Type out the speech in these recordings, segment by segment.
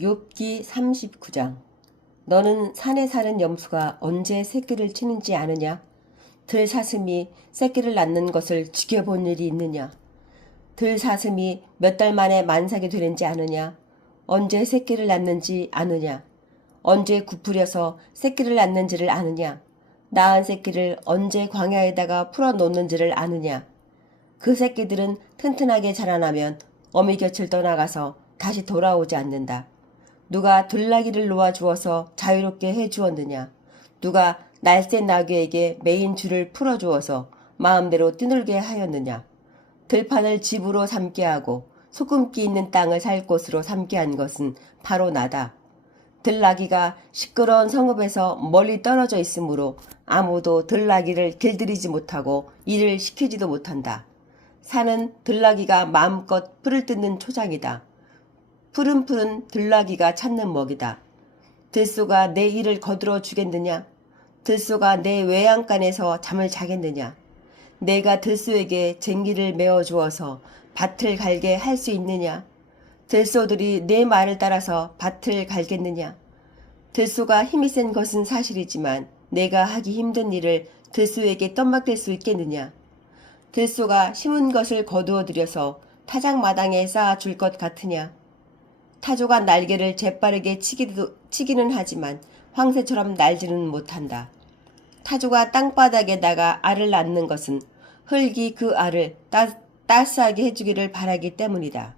욥기 39장. 너는 산에 사는 염소가 언제 새끼를 치는지 아느냐? 들사슴이 새끼를 낳는 것을 지켜본 일이 있느냐? 들사슴이 몇 달 만에 만삭이 되는지 아느냐? 언제 새끼를 낳는지 아느냐? 언제 굽으려서 새끼를 낳는지를 아느냐? 낳은 새끼를 언제 광야에다가 풀어놓는지를 아느냐? 그 새끼들은 튼튼하게 자라나면 어미 곁을 떠나가서 다시 돌아오지 않는다. 누가 들나귀를 놓아주어서 자유롭게 해주었느냐? 누가 날쌘 나귀에게 매인 줄을 풀어주어서 마음대로 뛰놀게 하였느냐? 들판을 집으로 삼게 하고 소금기 있는 땅을 살 곳으로 삼게 한 것은 바로 나다. 들나귀가 시끄러운 성읍에서 멀리 떨어져 있으므로 아무도 들나귀를 길들이지 못하고 일을 시키지도 못한다. 산은 들나귀가 마음껏 풀을 뜯는 초장이다. 푸른푸른 들나귀가 찾는 먹이다. 들소가 내 일을 거들어 주겠느냐? 들소가 내 외양간에서 잠을 자겠느냐? 내가 들소에게 쟁기를 메어 주어서 밭을 갈게 할 수 있느냐? 들소들이 내 말을 따라서 밭을 갈겠느냐? 들소가 힘이 센 것은 사실이지만 내가 하기 힘든 일을 들소에게 떠맡길 수 있겠느냐? 들소가 심은 것을 거두어 들여서 타작마당에 쌓아 줄 것 같으냐? 타조가 날개를 재빠르게 치기는 하지만 황새처럼 날지는 못한다. 타조가 땅바닥에다가 알을 낳는 것은 흙이 그 알을 따스하게 해주기를 바라기 때문이다.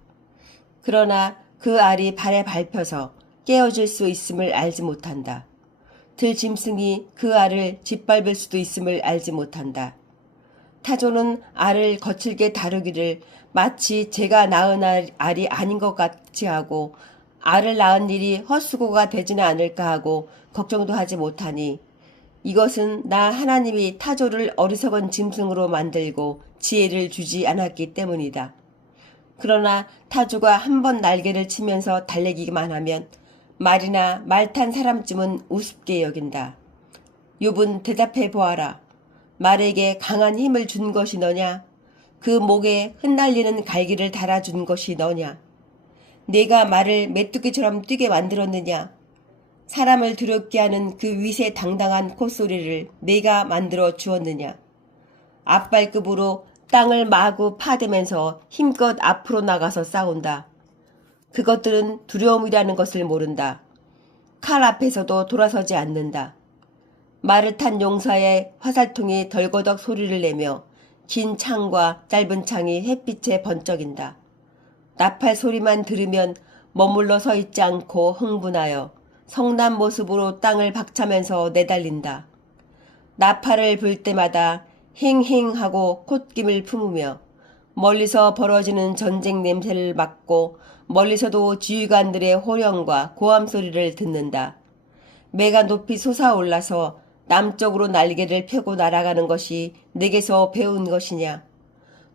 그러나 그 알이 발에 밟혀서 깨어질 수 있음을 알지 못한다. 들짐승이 그 알을 짓밟을 수도 있음을 알지 못한다. 타조는 알을 거칠게 다루기를 마치 제가 낳은 알이 아닌 것 같이 하고 알을 낳은 일이 헛수고가 되지는 않을까 하고 걱정도 하지 못하니 이것은 나 하나님이 타조를 어리석은 짐승으로 만들고 지혜를 주지 않았기 때문이다. 그러나 타조가 한 번 날개를 치면서 달래기만 하면 말이나 말 탄 사람쯤은 우습게 여긴다. 욥은 대답해 보아라. 말에게 강한 힘을 준 것이 너냐? 그 목에 흩날리는 갈기를 달아준 것이 너냐? 내가 말을 메뚜기처럼 뛰게 만들었느냐? 사람을 두렵게 하는 그 위세당당한 콧소리를 내가 만들어 주었느냐? 앞발급으로 땅을 마구 파대면서 힘껏 앞으로 나가서 싸운다. 그것들은 두려움이라는 것을 모른다. 칼 앞에서도 돌아서지 않는다. 말을 탄 용사의 화살통이 덜거덕 소리를 내며 긴 창과 짧은 창이 햇빛에 번쩍인다. 나팔 소리만 들으면 머물러 서 있지 않고 흥분하여 성난 모습으로 땅을 박차면서 내달린다. 나팔을 불 때마다 힝힝 하고 콧김을 품으며 멀리서 벌어지는 전쟁 냄새를 맡고 멀리서도 지휘관들의 호령과 고함 소리를 듣는다. 매가 높이 솟아올라서 남쪽으로 날개를 펴고 날아가는 것이 내게서 배운 것이냐?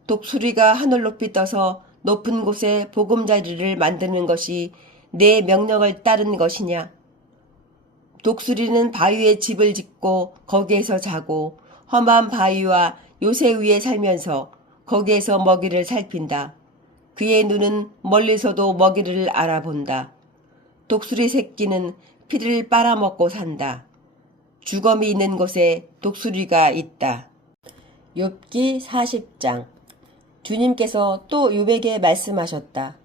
독수리가 하늘 높이 떠서 높은 곳에 보금자리를 만드는 것이 내 명령을 따른 것이냐? 독수리는 바위에 집을 짓고 거기에서 자고 험한 바위와 요새 위에 살면서 거기에서 먹이를 살핀다. 그의 눈은 멀리서도 먹이를 알아본다. 독수리 새끼는 피를 빨아먹고 산다. 주검이 있는 곳에 독수리가 있다. 욥기 40장. 주님께서 또 욥에게 말씀하셨다.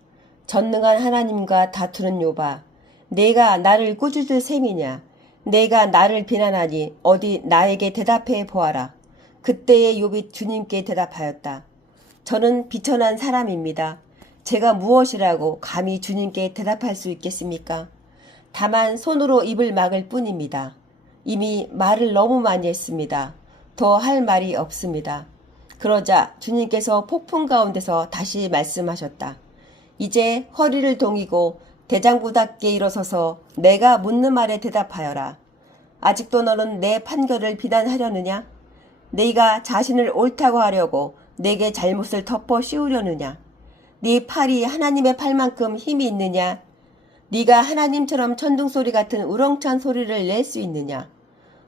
전능한 하나님과 다투는 욥아, 내가 나를 꾸짖을 셈이냐? 내가 나를 비난하니 어디 나에게 대답해 보아라. 그때에 욥이 주님께 대답하였다. 저는 비천한 사람입니다. 제가 무엇이라고 감히 주님께 대답할 수 있겠습니까? 다만 손으로 입을 막을 뿐입니다. 이미 말을 너무 많이 했습니다. 더 할 말이 없습니다. 그러자 주님께서 폭풍 가운데서 다시 말씀하셨다. 이제 허리를 동이고 대장부답게 일어서서 내가 묻는 말에 대답하여라. 아직도 너는 내 판결을 비난하려느냐? 네가 자신을 옳다고 하려고 내게 잘못을 덮어 씌우려느냐? 네 팔이 하나님의 팔만큼 힘이 있느냐? 네가 하나님처럼 천둥소리 같은 우렁찬 소리를 낼 수 있느냐?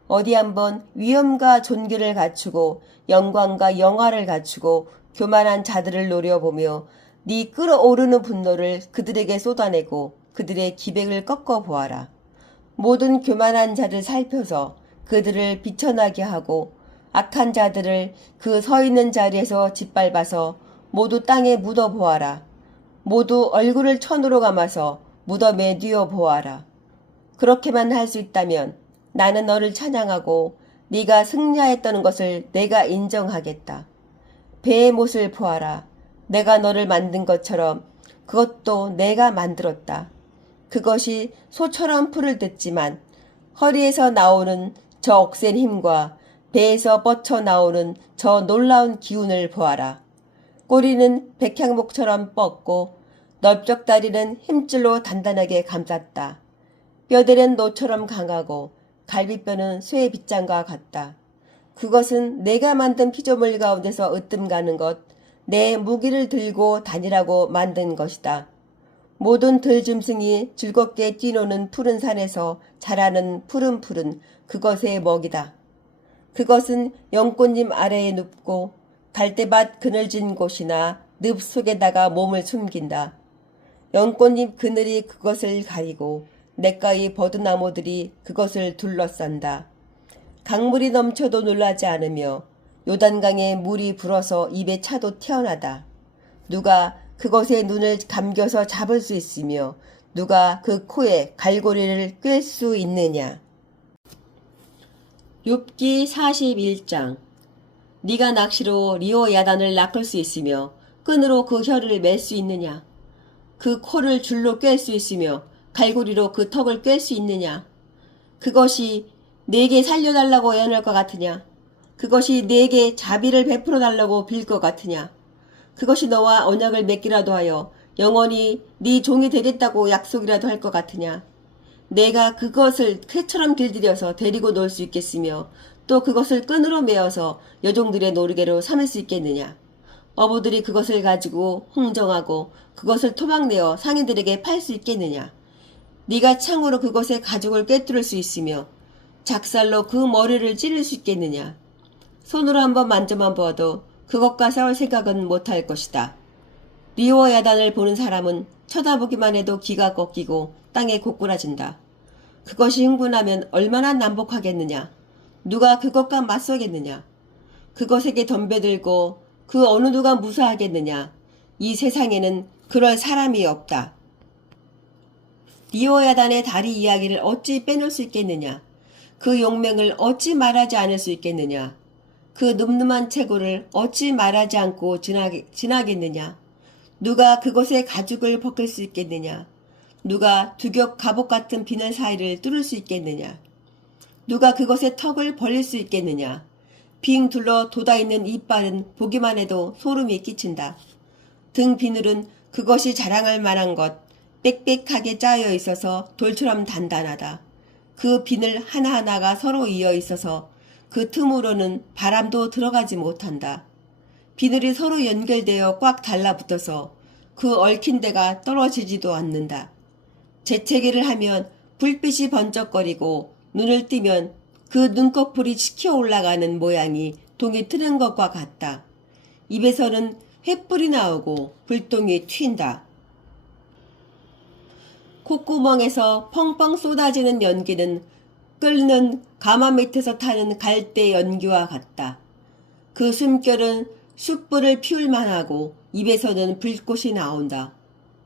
어디 한번 위엄과 존귀를 갖추고 영광과 영화를 갖추고 교만한 자들을 노려보며 네 끓어오르는 분노를 그들에게 쏟아내고 그들의 기백을 꺾어 보아라. 모든 교만한 자를 살펴서 그들을 비천하게 하고 악한 자들을 그 서 있는 자리에서 짓밟아서 모두 땅에 묻어 보아라. 모두 얼굴을 천으로 감아서 무덤에 뉘어 보아라. 그렇게만 할 수 있다면 나는 너를 찬양하고 네가 승리하였다는 것을 내가 인정하겠다. 배의 못을 보아라. 내가 너를 만든 것처럼 그것도 내가 만들었다. 그것이 소처럼 풀을 뜯지만 허리에서 나오는 저 억센 힘과 배에서 뻗쳐 나오는 저 놀라운 기운을 보아라. 꼬리는 백향목처럼 뻗고 넓적다리는 힘줄로 단단하게 감쌌다. 뼈대는 노처럼 강하고 갈비뼈는 쇠의 빗장과 같다. 그것은 내가 만든 피조물 가운데서 으뜸가는 것, 내 무기를 들고 다니라고 만든 것이다. 모든 들짐승이 즐겁게 뛰노는 푸른 산에서 자라는 푸른 풀은 그것의 먹이다. 그것은 연꽃잎 아래에 눕고 갈대밭 그늘진 곳이나 늪 속에다가 몸을 숨긴다. 연꽃잎 그늘이 그것을 가리고 냇가의 버드나무들이 그것을 둘러싼다. 강물이 넘쳐도 놀라지 않으며 요단강에 물이 불어서 입에 차도 튀어나다. 누가 그것의 눈을 감겨서 잡을 수 있으며 누가 그 코에 갈고리를 꿰 수 있느냐. 욥기 41장. 네가 낚시로 리오 야단을 낚을 수 있으며 끈으로 그 혀를 맬 수 있느냐. 그 코를 줄로 꿰 수 있으며 갈고리로 그 턱을 꿰 수 있느냐. 그것이 내게 살려달라고 애원할 것 같으냐. 그것이 내게 자비를 베풀어 달라고 빌 것 같으냐. 그것이 너와 언약을 맺기라도 하여 영원히 네 종이 되겠다고 약속이라도 할 것 같으냐. 내가 그것을 쾌처럼 길들여서 데리고 놀 수 있겠으며 또 그것을 끈으로 메어서 여종들의 노르개로 삼을 수 있겠느냐. 어부들이 그것을 가지고 흥정하고 그것을 토막내어 상인들에게 팔 수 있겠느냐. 네가 창으로 그것의 가죽을 꿰뚫을 수 있으며 작살로 그 머리를 찌를 수 있겠느냐. 손으로 한번 만져만 보아도 그것과 싸울 생각은 못할 것이다. 리오 야단을 보는 사람은 쳐다보기만 해도 기가 꺾이고 땅에 고꾸라진다. 그것이 흥분하면 얼마나 난복하겠느냐. 누가 그것과 맞서겠느냐. 그것에게 덤벼들고 그 어느 누가 무사하겠느냐. 이 세상에는 그럴 사람이 없다. 리오 야단의 다리 이야기를 어찌 빼놓을 수 있겠느냐. 그 용맹을 어찌 말하지 않을 수 있겠느냐. 그 늠름한 체구를 어찌 말하지 않고 지나겠느냐. 누가 그것의 가죽을 벗길 수 있겠느냐. 누가 두겹 갑옷 같은 비늘 사이를 뚫을 수 있겠느냐. 누가 그것의 턱을 벌릴 수 있겠느냐. 빙 둘러 돋아있는 이빨은 보기만 해도 소름이 끼친다. 등 비늘은 그것이 자랑할 만한 것, 빽빽하게 짜여 있어서 돌처럼 단단하다. 그 비늘 하나하나가 서로 이어 있어서 그 틈으로는 바람도 들어가지 못한다. 비늘이 서로 연결되어 꽉 달라붙어서 그 얽힌 데가 떨어지지도 않는다. 재채기를 하면 불빛이 번쩍거리고 눈을 뜨면 그 눈꺼풀이 치켜 올라가는 모양이 동이 트는 것과 같다. 입에서는 횃불이 나오고 불똥이 튄다. 콧구멍에서 펑펑 쏟아지는 연기는 끓는 가마 밑에서 타는 갈대 연기와 같다. 그 숨결은 숯불을 피울 만하고 입에서는 불꽃이 나온다.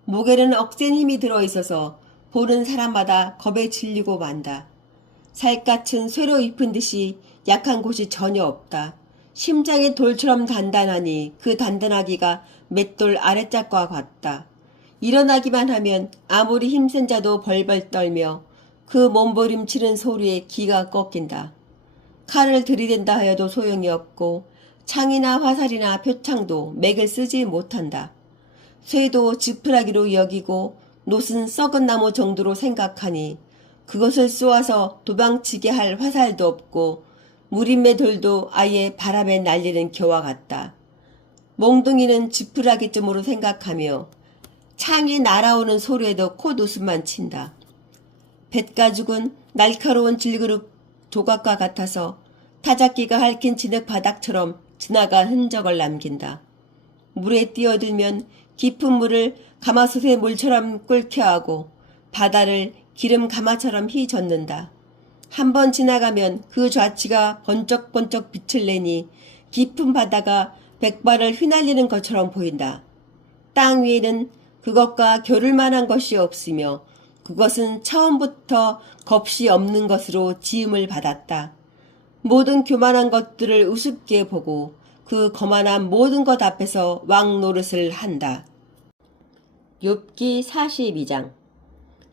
목에는 억센 힘이 들어있어서 보는 사람마다 겁에 질리고 만다. 살갗은 쇠로 입힌 듯이 약한 곳이 전혀 없다. 심장이 돌처럼 단단하니 그 단단하기가 맷돌 아래짝과 같다. 일어나기만 하면 아무리 힘센 자도 벌벌 떨며 그 몸부림치는 소리에 기가 꺾인다. 칼을 들이댄다 하여도 소용이 없고 창이나 화살이나 표창도 맥을 쓰지 못한다. 쇠도 지푸라기로 여기고 노은 썩은 나무 정도로 생각하니 그것을 쏘아서 도망치게 할 화살도 없고 무림의 돌도 아예 바람에 날리는 겨와 같다. 몽둥이는 지푸라기쯤으로 생각하며 창이 날아오는 소리에도 콧웃음만 친다. 뱃가죽은 날카로운 질그릇 조각과 같아서 타작기가 핥힌 진흙 바닥처럼 지나간 흔적을 남긴다. 물에 뛰어들면 깊은 물을 가마솥의 물처럼 끓게 하고 바다를 기름 가마처럼 휘젓는다. 한번 지나가면 그 좌치가 번쩍번쩍 빛을 내니 깊은 바다가 백발을 휘날리는 것처럼 보인다. 땅 위에는 그것과 겨룰 만한 것이 없으며 그것은 처음부터 겁이 없는 것으로 지음을 받았다. 모든 교만한 것들을 우습게 보고 그 거만한 모든 것 앞에서 왕 노릇을 한다. 욥기 42장.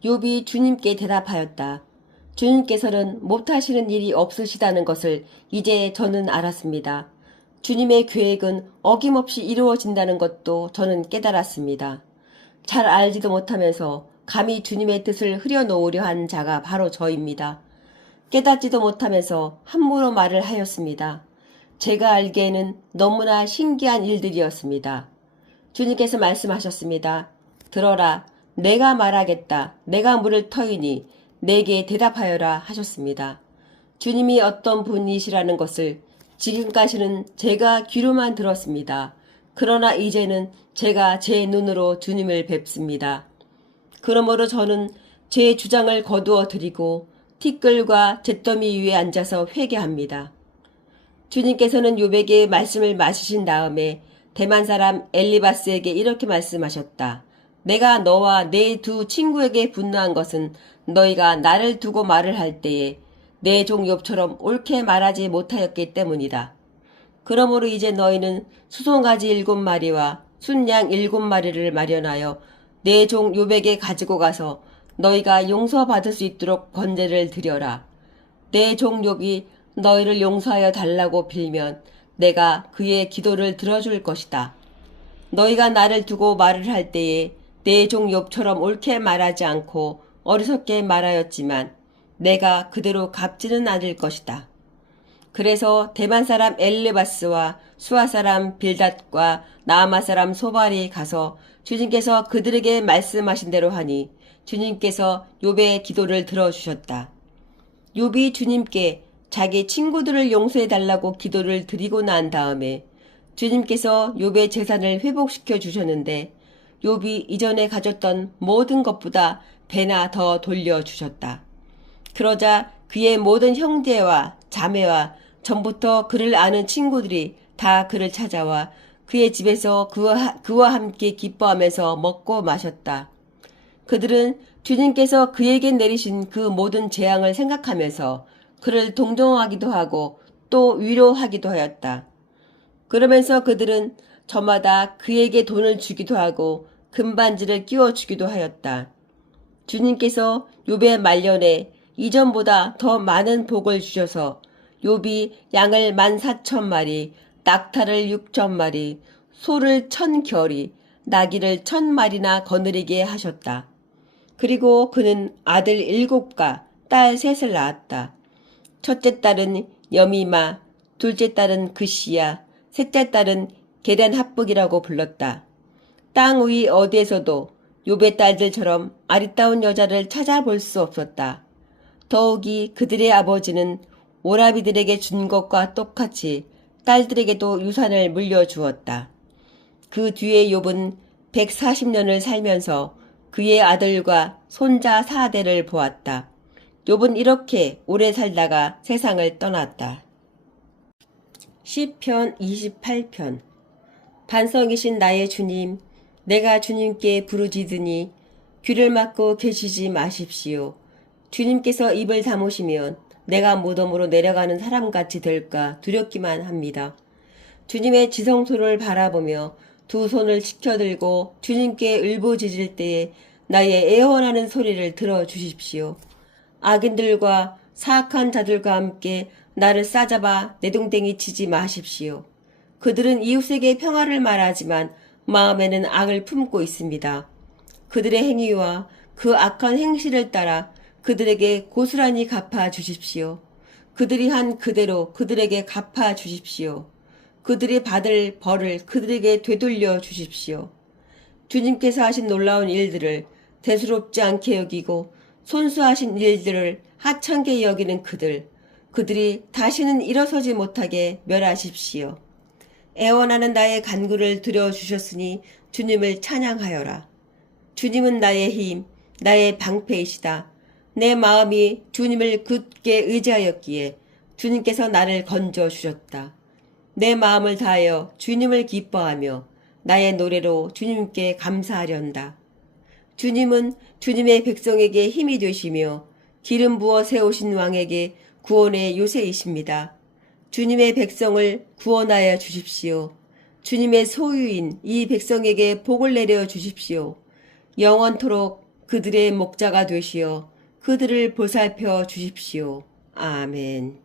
욥이 주님께 대답하였다. 주님께서는 못하시는 일이 없으시다는 것을 이제 저는 알았습니다. 주님의 계획은 어김없이 이루어진다는 것도 저는 깨달았습니다. 잘 알지도 못하면서 감히 주님의 뜻을 흐려놓으려 한 자가 바로 저입니다. 깨닫지도 못하면서 함부로 말을 하였습니다. 제가 알기에는 너무나 신기한 일들이었습니다. 주님께서 말씀하셨습니다. 들어라, 내가 말하겠다. 내가 물을 터이니 내게 대답하여라 하셨습니다. 주님이 어떤 분이시라는 것을 지금까지는 제가 귀로만 들었습니다. 그러나 이제는 제가 제 눈으로 주님을 뵙습니다. 그러므로 저는 제 주장을 거두어 드리고 티끌과 잿더미 위에 앉아서 회개합니다. 주님께서는 욥에게 말씀을 마치신 다음에 대만 사람 엘리바스에게 이렇게 말씀하셨다. 내가 너와 내 두 친구에게 분노한 것은 너희가 나를 두고 말을 할 때에 내 종 욥처럼 옳게 말하지 못하였기 때문이다. 그러므로 이제 너희는 수송아지 7마리와 순양 7마리를 마련하여 내 종 욥에게 가지고 가서 너희가 용서받을 수 있도록 번제를 드려라. 내 종 욥이 너희를 용서하여 달라고 빌면 내가 그의 기도를 들어줄 것이다. 너희가 나를 두고 말을 할 때에 내 종 욥처럼 옳게 말하지 않고 어리석게 말하였지만 내가 그대로 갚지는 않을 것이다. 그래서 대만 사람 엘르바스와 수아 사람 빌닷과 나아마 사람 소발이 가서 주님께서 그들에게 말씀하신 대로 하니 주님께서 욥의 기도를 들어주셨다. 욥이 주님께 자기 친구들을 용서해 달라고 기도를 드리고 난 다음에 주님께서 욥의 재산을 회복시켜 주셨는데 욥이 이전에 가졌던 모든 것보다 배나 더 돌려주셨다. 그러자 그의 모든 형제와 자매와 전부터 그를 아는 친구들이 다 그를 찾아와 그의 집에서 그와 함께 기뻐하면서 먹고 마셨다. 그들은 주님께서 그에게 내리신 그 모든 재앙을 생각하면서 그를 동정하기도 하고 또 위로하기도 하였다. 그러면서 그들은 저마다 그에게 돈을 주기도 하고 금반지를 끼워주기도 하였다. 주님께서 욥의 말년에 이전보다 더 많은 복을 주셔서 욥이 양을 14,000마리, 낙타를 6,000마리, 소를 1,000겨리, 나귀를 1,000마리나 거느리게 하셨다. 그리고 그는 아들 7과 딸 3을 낳았다. 첫째 딸은 여미마, 둘째 딸은 그시야, 셋째 딸은 게덴 합북이라고 불렀다. 땅 위 어디에서도 욥의 딸들처럼 아리따운 여자를 찾아볼 수 없었다. 더욱이 그들의 아버지는 오라비들에게 준 것과 똑같이 딸들에게도 유산을 물려주었다. 그 뒤에 욥은 140년을 살면서 그의 아들과 손자 4대를 보았다. 욥은 이렇게 오래 살다가 세상을 떠났다. 시편 28편. 반석이신 나의 주님, 내가 주님께 부르짖으니 귀를 막고 계시지 마십시오. 주님께서 입을 다무시면 내가 무덤으로 내려가는 사람같이 될까 두렵기만 합니다. 주님의 지성소를 바라보며 두 손을 치켜들고 주님께 울부짖을 때에 나의 애원하는 소리를 들어주십시오. 악인들과 사악한 자들과 함께 나를 싸잡아 내동댕이 치지 마십시오. 그들은 이웃에게 평화를 말하지만 마음에는 악을 품고 있습니다. 그들의 행위와 그 악한 행실을 따라 그들에게 고스란히 갚아 주십시오. 그들이 한 그대로 그들에게 갚아 주십시오. 그들이 받을 벌을 그들에게 되돌려 주십시오. 주님께서 하신 놀라운 일들을 대수롭지 않게 여기고 손수하신 일들을 하찮게 여기는 그들이 다시는 일어서지 못하게 멸하십시오. 애원하는 나의 간구를 들어주셨으니 주님을 찬양하여라. 주님은 나의 힘, 나의 방패이시다. 내 마음이 주님을 굳게 의지하였기에 주님께서 나를 건져 주셨다. 내 마음을 다하여 주님을 기뻐하며 나의 노래로 주님께 감사하련다. 주님은 주님의 백성에게 힘이 되시며 기름 부어 세우신 왕에게 구원의 요새이십니다. 주님의 백성을 구원하여 주십시오. 주님의 소유인 이 백성에게 복을 내려 주십시오. 영원토록 그들의 목자가 되시어 그들을 보살펴 주십시오. 아멘.